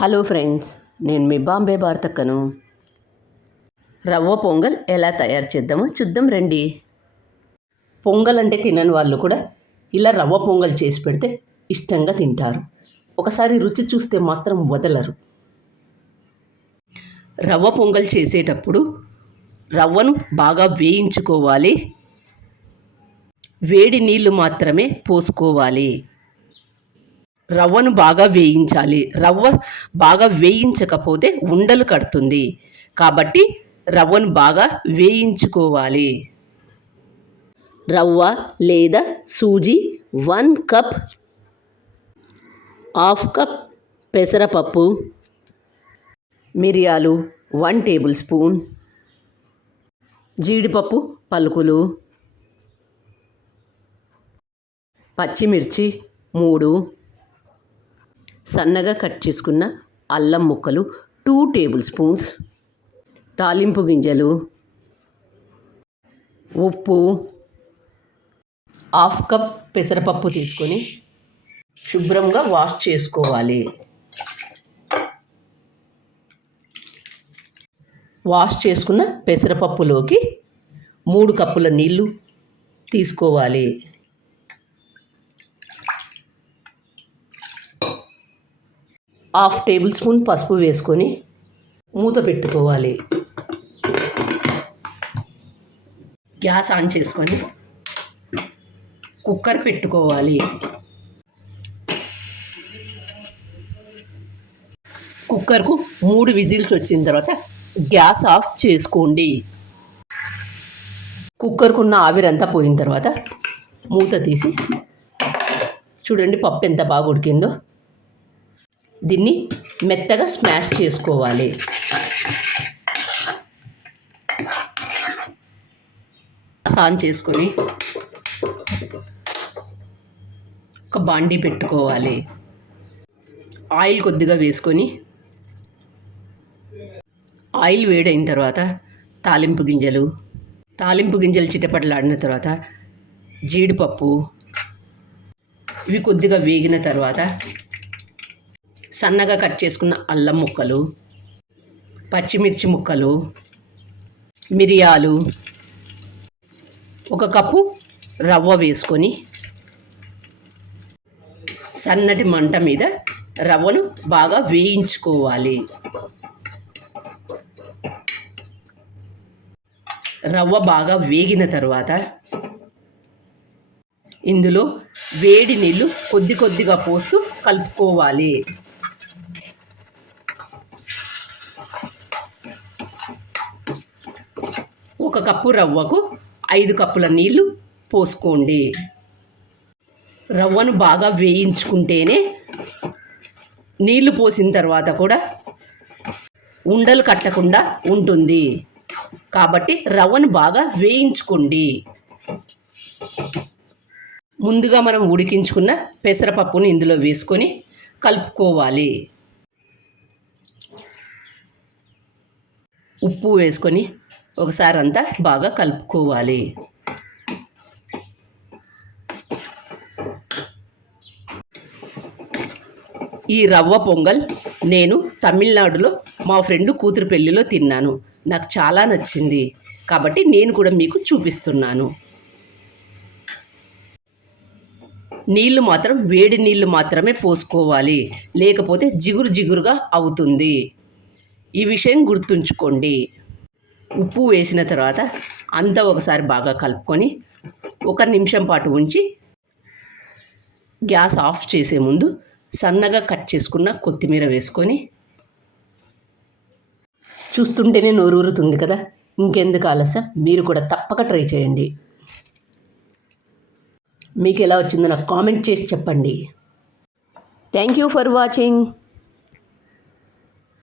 Hello friends నేను మీ బాంబే భారతక్కను రవ్వ పొంగల్ ఎలా తయారు చేద్దామో చూద్దాం రండి. పొంగల్ అంటే తినని వాళ్ళు కూడా ఇలా రవ్వ పొంగల్ చేసి పెడితే ఇష్టంగా తింటారు. ఒకసారి రుచి చూస్తే మాత్రం వదలరు. రవ్వ పొంగల్ చేసేటప్పుడు రవ్వను బాగా వేయించుకోవాలి. వేడి నీళ్ళు మాత్రమే పోసుకోవాలి. రవ్వను బాగా వేయించాలి. రవ్వ బాగా వేయించకపోతే ఉండలు కడుతుంది. కాబట్టి రవ్వను బాగా వేయించుకోవాలి. రవ్వ లేదా suji one cup half cup పెసరపప్పు మిరియాలు వన్ టేబుల్ స్పూన్ జీడిపప్పు పలుకులు పచ్చిమిర్చి మూడు సన్నగా కట్ చేసుకున్న అల్లం ముక్కలు టూ టేబుల్ స్పూన్స్ తాలింపు గింజలు ఉప్పు హాఫ్ కప్ పెసరపప్పు తీసుకొని శుభ్రంగా వాష్ చేసుకోవాలి. వాష్ చేసుకున్న పెసరపప్పులోకి మూడు కప్పుల నీళ్ళు తీసుకోవాలి. హాఫ్ టేబుల్ స్పూన్ పసుపు వేసుకొని మూత పెట్టుకోవాలి. గ్యాస్ ఆన్ చేసుకొని కుక్కర్ పెట్టుకోవాలి. కుక్కర్కు మూడు విజిల్స్ వచ్చిన తర్వాత గ్యాస్ ఆఫ్ చేసుకోండి. కుక్కర్కున్న ఆవిరంతా పోయిన తర్వాత మూత తీసి చూడండి పప్పు ఎంత బాగా ఉడికిందో. దీన్ని మెత్తగా స్మాష్ చేసుకోవాలి. ఆన్ చేసుకొని ఒక బాండీ పెట్టుకోవాలి. ఆయిల్ కొద్దిగా వేసుకొని ఆయిల్ వేడైన తర్వాత తాలింపు గింజలు తాలింపు గింజలు చిటపటలాడిన తర్వాత జీడిపప్పు ఇవి కొద్దిగా వేగిన తర్వాత సన్నగా కట్ చేసుకున్న అల్లం ముక్కలు పచ్చిమిర్చి ముక్కలు మిరియాలు ఒక కప్పు రవ్వ వేసుకొని సన్నటి మంట మీద రవ్వను బాగా వేయించుకోవాలి. రవ్వ బాగా వేగిన తర్వాత ఇందులో వేడి నీళ్ళు కొద్ది కొద్దిగా పోస్తూ కలుపుకోవాలి. ఒక కప్పు రవ్వకు ఐదు కప్పుల నీళ్ళు పోసుకోండి. రవ్వను బాగా వేయించుకుంటేనే నీళ్ళు పోసిన తర్వాత కూడా ఉండలు కట్టకుండా ఉంటుంది. కాబట్టి రవ్వను బాగా వేయించుకోండి. ముందుగా మనం ఉడికించుకున్న పెసరపప్పుని ఇందులో వేసుకొని కలుపుకోవాలి. ఉప్పు వేసుకొని ఒకసారి అంతా బాగా కలుపుకోవాలి. ఈ రవ్వ పొంగల్ నేను తమిళనాడులో మా ఫ్రెండ్ కూతురు పెళ్ళిలో తిన్నాను. నాకు చాలా నచ్చింది. కాబట్టి నేను కూడా మీకు చూపిస్తున్నాను. నీళ్ళు మాత్రం వేడి నీళ్ళు మాత్రమే పోసుకోవాలి. లేకపోతే జిగురు జిగురుగా అవుతుంది. ఈ విషయం గుర్తుంచుకోండి. ఉప్పు వేసిన తర్వాత అంతా ఒకసారి బాగా కలుపుకొని ఒక నిమిషం పాటు ఉంచి గ్యాస్ ఆఫ్ చేసే ముందు సన్నగా కట్ చేసుకున్న కొత్తిమీర వేసుకొని చూస్తుంటేనే నోరూరుతుంది కదా. ఇంకెందుకు ఆలస్యం? మీరు కూడా తప్పక ట్రై చేయండి. మీకు ఎలా వచ్చిందో నాకు కామెంట్ చేసి చెప్పండి. Thank you for watching.